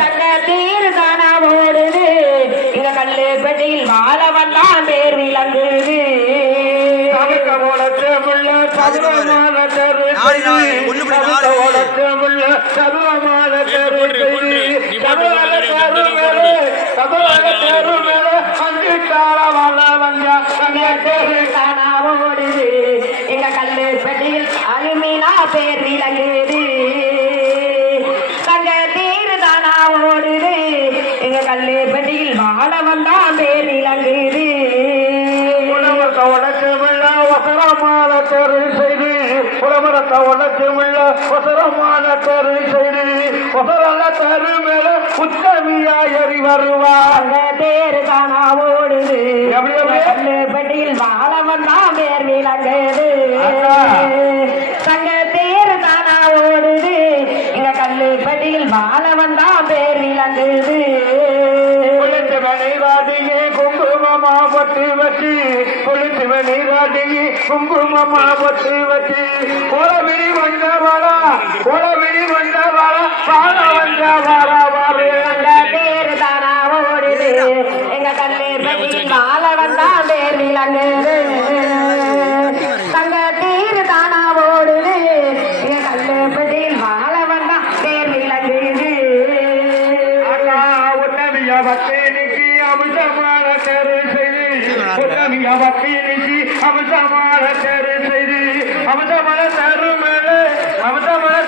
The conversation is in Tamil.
தங்க தேர் தானா ஓடுது இங்க கல்லுப்பட்டியில் வாழ வந்தான் பேர் விளங்குது எங்க கல்லுப்பட்டியில் அலுமினா பேர் விளங்குது தங்க தேர் தானா ஓடுது எங்க கல்லுப்பட்டியில் வாழ வந்தான் பேர் விளங்குது வசரமான தெரு செய்து புலமரத்தை உடச்சுள்ள வசரமான தெரு செய்து வசரல்ல தெரு மேல உத்தமியா எறி வருவாங்க தேர் தானா ஓடுது கல்லுப்பட்டியில் வாழ வந்தான் பேர் விளங்குது தங்க தேர் தானா ஓடுது எங்க கல்லுப்பட்டியில் வாழ வந்தான் பேர் விளங்குது நீராட்டியே குங்குமமா பொட்டு வச்சு கொளுத்துவ நீராட்டியே குங்குமமா பொட்டு வச்சு கோலவிழி வந்தவாளா கோலவிழி வந்தவாளா வாழ வந்தவாளா வாரு அந்த தேர் தானா ஓடுது எங்க கல்லுப்பட்டியில் வாழ வந்தான் பேர் விளங்குது தங்க தேர் தானா ஓடுது எங்க கல்லுப்பட்டியில் வாழ வந்தான் பேர் விளங்குது பக்தனுக்கு அமிர்தமான தெரு செய்து பக்தனுக்கு அமிர்தமான தெரு செய்து அமிர்தமான தெரு மேலே அமிர்தமான